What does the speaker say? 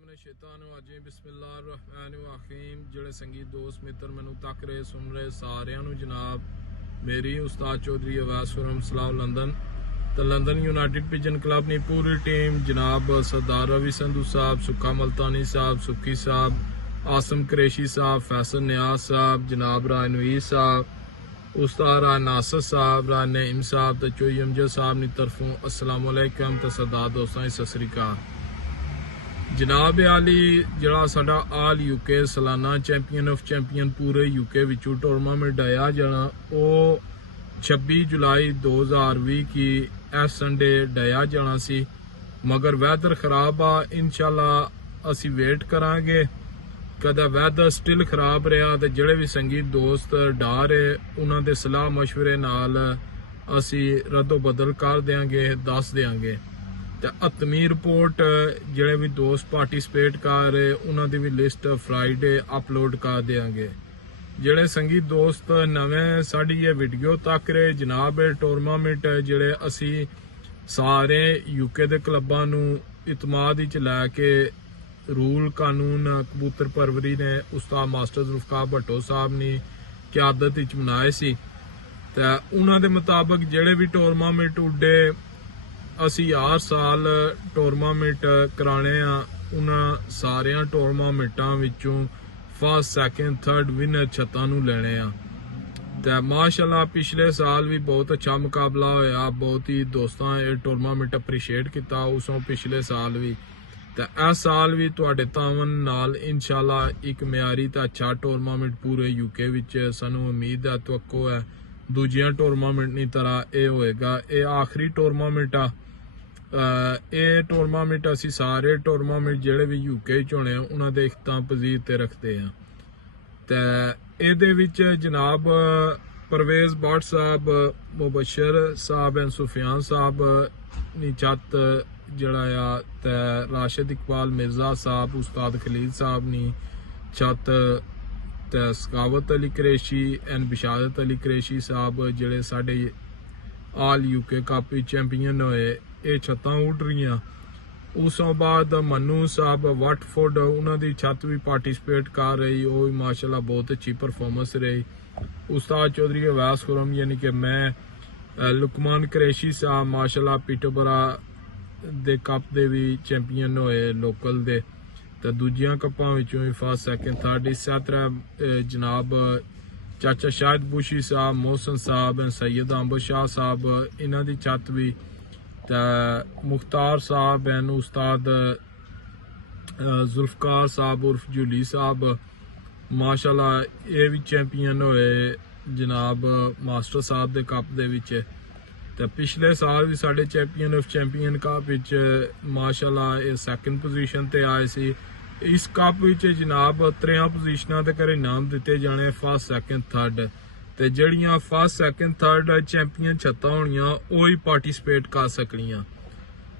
बिस्मिल्लाहिर्रहमानिर्रहीम बिस्मिल्लाहिर्रहमानिर्रहीम ਜਿਹੜੇ ਸੰਗੀਤ ਦੋਸਤ ਮਿੱਤਰ ਮੈਨੂੰ ਤੱਕ ਰਹੇ ਸੁਣ ਰਹੇ ਸਾਰਿਆਂ ਨੂੰ ਜਨਾਬ ਮੇਰੀ ਉਸਤਾਦ ਚੌਧਰੀ ਅਵਾਸ ਫਰਮ ਸਲਾਹ ਲੰਦਨ ਤੇ ਲੰਦਨ ਯੂਨਾਈਟਿਡ ਪਿਜਨ ਕਲੱਬ ਦੀ ਪੂਰੀ ਟੀਮ ਜਨਾਬ ਸਰਦਾਰ ਰਵੀ ਸੰਧੂ ਸਾਹਿਬ ਸੁੱਖਾ ਮਲਤਾਨੀ ਸਾਹਿਬ ਸੁੱਖੀ ਸਾਹਿਬ ਆਸਮ ਕੁਰੈਸ਼ੀ ਸਾਹਿਬ फैसल नियाज साहब जनाब राय नवीस साहब उस्ताद राय नासर साहब राय नईम साहब तो चोई अमजद साहब की तरफों अस्सलाम वालेकुम तो सरदार दोस्तों सत श्री अकाल जनाब आली जड़ा साडा आल यूके सालाना चैंपीयन ऑफ चैंपीयन पूरे यूके विचों टूर्नामेंट आया जाना वो 26 जुलाई 2020 की इस संडे डाया जाना सी मगर वैदर खराब आ इंशाल्लाह असी वेट करांगे कदा वैदर स्टिल खराब रहा तो ਜਿਹੜੇ भी संगीत दोस्त डा रहे उन्होंने सलाह मशवरे नाल असी रद्दो बदल कर देंगे दस देंगे तो हतमी रिपोर्ट ਜਿਹੜੇ भी दोस्त पार्टिसिपेट कर रहे उन्होंने भी लिस्ट फ्राइडे अपलोड कर देंगे ਜਿਹੜੇ संगीत दोस्त नवें साड़ी ये वीडियो तक रहे जनाब टूर्नामेंट ਜਿਹੜੇ असी सारे यूके के क्लबां नूं इतमाद विच लैके रूल कानून कबूतर परवरी ने उस्ताद मास्टर जुल्फकार भट्टो साहब ने क्यादत विच मनाए सी ते उन्हां दे मुताबिक जेड़े भी टूर्नामेंट उड्डे असी हर साल टूर्नामेंट कराने उन्हां सारियां टूर्नामेंटां विचों फर्स्ट सैकेंड थर्ड विनर छत्तां नूं लैणे ते माशाअल्लाह पिछले साल भी बहुत अच्छा मुकाबला होया बहुत ही दोस्तां ये टूर्नामेंट अप्रीशिएट किया उसों पिछले साल भी तो इस साल भी तुहाडे तावन नाल इंशाल्लाह एक म्यारी तो अच्छा टूर्नामेंट पूरे यूके विच सानू उम्मीद है तवक्को है दूजियां टूर्नामेंट की तरह ये होएगा ये आखिरी टूर्नामेंट ये टूर्नामेंट असी सारे टूर्नामेंट जिहड़े भी यूके च होने उन्हां दे इख्ताम पजीर ते रखते हैं ते इहदे विच जनाब परवेज भट्ट साहब मुबशर साहब एंड सुफियान साहब नी छत जड़ा ते राशिद इकबाल मिर्जा साहब उस्ताद खलील साहब नी छत ते सकावत अली कुरैशी एंड बिशारत अली कुरैशी साहब जेड़े साडे आल यूके कप चैंपीयन होए ये छत्तां उड़ रही उस बाद मनु साहब वटफोर्ड उन्होंने छत भी पार्टिसिपेट कर रही वो भी माशाल्लाह बहुत अच्छी परफॉर्मेंस रही उस्ताद चौधरी अवैस खुरम यानी कि मैं लुकमान कुरैशी साहब माशाल्लाह पीटरबरा दे कप दे भी चैंपीयन होए लोकल दे ते दूजियां कपां विचों भी फर्स्ट सैकेंड थर्ड इस तरह जनाब चाचा शाहिद बुशी साहब मोहसन साहब सैयद अंबर शाह साहब इन्हां दी छत भी ते मुख्तार साहब एंड उस्ताद जुल्फकार साहब उर्फ जूली साहब माशाल्लाह ये भी चैंपीयन होए जनाब मास्टर साहब दे कप दे विच ते पिछले साल भी साडे चैंपीयन ऑफ चैंपीयन कप विच माशाल्लाह ये सैकेंड पोजीशन ते आए सी इस कप विच जनाब 3 पोजीशनां ते करे इनाम दिते जाने फर्स्ट सैकेंड थर्ड ते जड़ियां फर्स्ट सैकेंड थर्ड चैंपीयन छत्तां होणियां ओही पार्टिसिपेट कर सकणियां